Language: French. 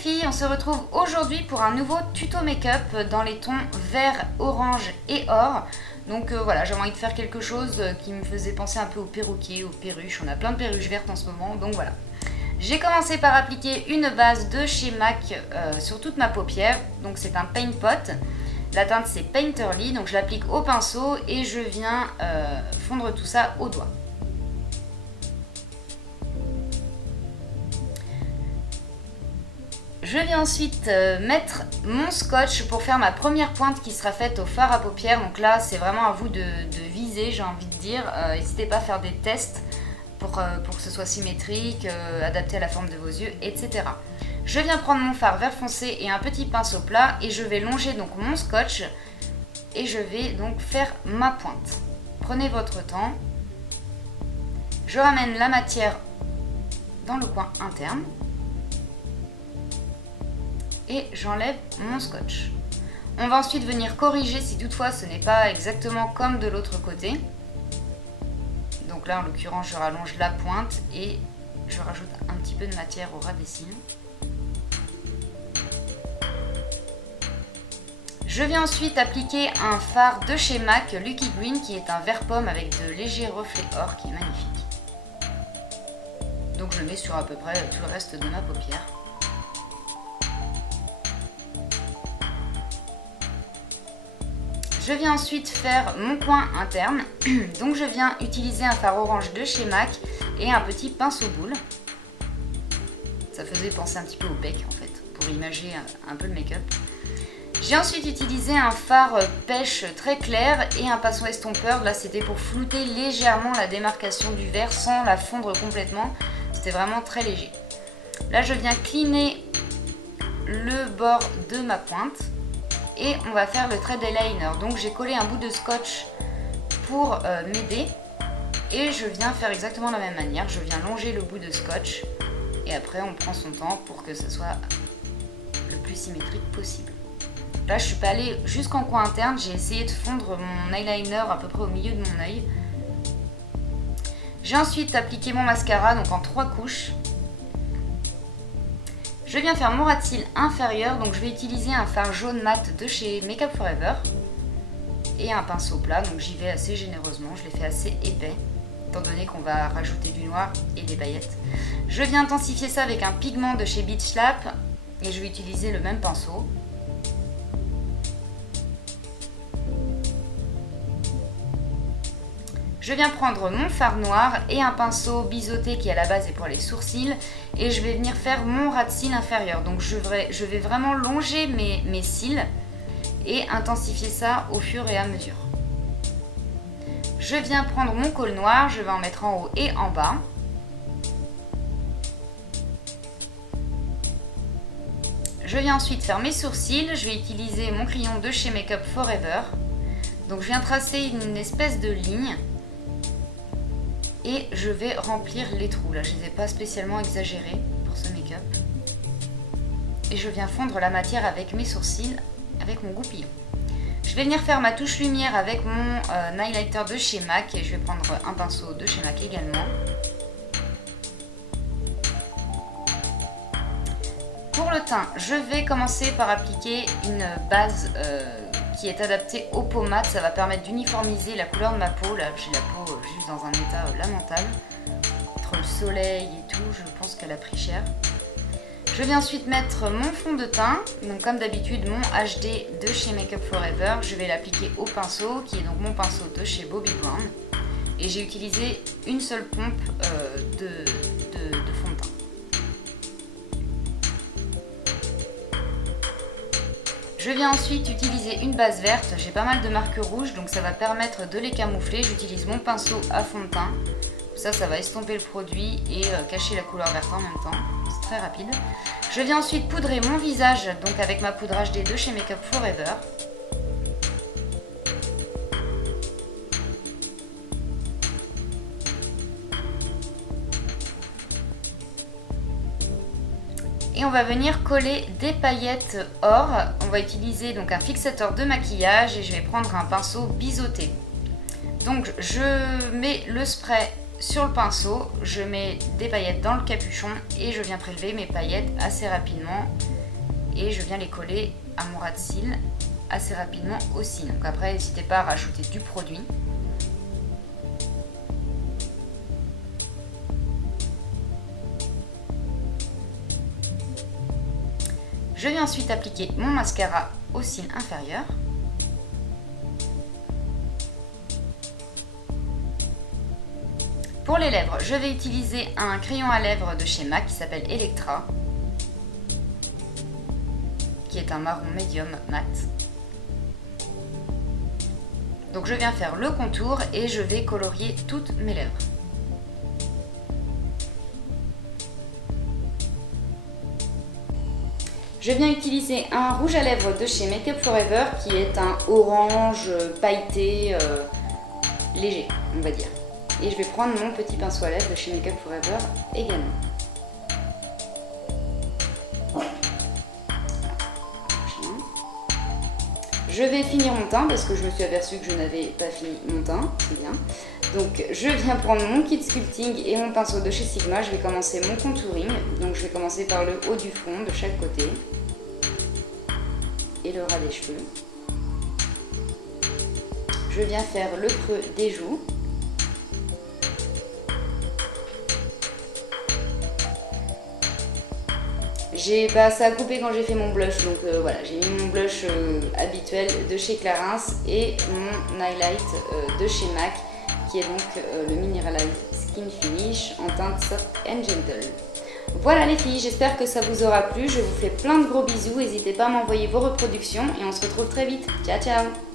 filles, on se retrouve aujourd'hui pour un nouveau tuto make-up dans les tons vert, orange et or. Donc voilà, j'avais envie de faire quelque chose qui me faisait penser un peu aux perroquets, aux perruches. On a plein de perruches vertes en ce moment, donc voilà. J'ai commencé par appliquer une base de chez MAC sur toute ma paupière. Donc c'est un Paint Pot. La teinte c'est Painterly, donc je l'applique au pinceau et je viens fondre tout ça au doigt. Je viens ensuite mettre mon scotch pour faire ma première pointe qui sera faite au fard à paupières. Donc là, c'est vraiment à vous de viser, j'ai envie de dire. N'hésitez pas à faire des tests pour que ce soit symétrique, adapté à la forme de vos yeux, etc. Je viens prendre mon fard vert foncé et un petit pinceau plat et je vais longer donc mon scotch et je vais donc faire ma pointe. Prenez votre temps. Je ramène la matière dans le coin interne. Et j'enlève mon scotch. On va ensuite venir corriger si toutefois ce n'est pas exactement comme de l'autre côté. Donc là en l'occurrence je rallonge la pointe et je rajoute un petit peu de matière au ras des cils. Je viens ensuite appliquer un fard de chez MAC, Lucky Green, qui est un vert pomme avec de légers reflets or qui est magnifique. Donc je le mets sur à peu près tout le reste de ma paupière. Je viens ensuite faire mon coin interne, donc je viens utiliser un fard orange de chez MAC et un petit pinceau boule. Ça faisait penser un petit peu au bec en fait, pour imager un peu le make-up. J'ai ensuite utilisé un fard pêche très clair et un pinceau estompeur. Là c'était pour flouter légèrement la démarcation du vert sans la fondre complètement, c'était vraiment très léger. Là je viens cleaner le bord de ma pointe. Et on va faire le trait d'eyeliner. Donc j'ai collé un bout de scotch pour m'aider. Et je viens faire exactement de la même manière. Je viens longer le bout de scotch. Et après on prend son temps pour que ce soit le plus symétrique possible. Là je suis pas allée jusqu'en coin interne. J'ai essayé de fondre mon eyeliner à peu près au milieu de mon œil. J'ai ensuite appliqué mon mascara donc en 3 couches. Je viens faire mon ras de cils inférieur, donc je vais utiliser un fard jaune mat de chez Make Up For Ever et un pinceau plat, donc j'y vais assez généreusement, je l'ai fait assez épais, étant donné qu'on va rajouter du noir et des paillettes. Je viens intensifier ça avec un pigment de chez Beach Lab et je vais utiliser le même pinceau. Je viens prendre mon fard noir et un pinceau biseauté qui à la base est pour les sourcils et je vais venir faire mon ras de cils inférieur. Donc je vais vraiment longer mes cils et intensifier ça au fur et à mesure. Je viens prendre mon col noir, je vais en mettre en haut et en bas. Je viens ensuite faire mes sourcils, je vais utiliser mon crayon de chez Make Up For Ever. Donc je viens tracer une espèce de ligne. Et je vais remplir les trous. Là, je ne les ai pas spécialement exagérés pour ce make-up. Et je viens fondre la matière avec mes sourcils, avec mon goupillon. Je vais venir faire ma touche lumière avec mon highlighter de chez MAC. Et je vais prendre un pinceau de chez MAC également. Pour le teint, je vais commencer par appliquer une base qui est adaptée aux peaux mates. Ça va permettre d'uniformiser la couleur de ma peau. Là, j'ai la peau juste dans un état lamentable. Entre le soleil et tout, je pense qu'elle a pris cher. Je vais ensuite mettre mon fond de teint. Donc comme d'habitude, mon HD de chez Make Up For Ever. Je vais l'appliquer au pinceau, qui est donc mon pinceau de chez Bobbi Brown. Et j'ai utilisé une seule pompe de fond de teint. Je viens ensuite utiliser une base verte, j'ai pas mal de marques rouges donc ça va permettre de les camoufler. J'utilise mon pinceau à fond de teint, ça va estomper le produit et cacher la couleur verte en même temps, c'est très rapide. Je viens ensuite poudrer mon visage donc avec ma poudre HD de chez Make Up For Ever. Et on va venir coller des paillettes or. On va utiliser donc un fixateur de maquillage et je vais prendre un pinceau biseauté. Donc je mets le spray sur le pinceau, je mets des paillettes dans le capuchon et je viens prélever mes paillettes assez rapidement et je viens les coller à mon ras de cils assez rapidement aussi. Donc après, n'hésitez pas à rajouter du produit. Je vais ensuite appliquer mon mascara au cil inférieur. Pour les lèvres, je vais utiliser un crayon à lèvres de chez MAC qui s'appelle Electra, qui est un marron médium mat. Donc je viens faire le contour et je vais colorier toutes mes lèvres. Je viens utiliser un rouge à lèvres de chez Make Up For Ever qui est un orange pailleté léger, on va dire. Et je vais prendre mon petit pinceau à lèvres de chez Make Up For Ever également. Je vais finir mon teint parce que je me suis aperçue que je n'avais pas fini mon teint, c'est bien. Donc je viens prendre mon kit sculpting et mon pinceau de chez Sigma. Je vais commencer mon contouring. Donc je vais commencer par le haut du front de chaque côté et le ras des cheveux. Je viens faire le creux des joues. Ça a coupé quand j'ai fait mon blush, donc voilà, j'ai mis mon blush habituel de chez Clarins et mon highlight de chez MAC qui est donc le Mineralized Skin Finish en teinte Soft and Gentle. Voilà les filles, j'espère que ça vous aura plu, je vous fais plein de gros bisous, n'hésitez pas à m'envoyer vos reproductions et on se retrouve très vite. Ciao ciao!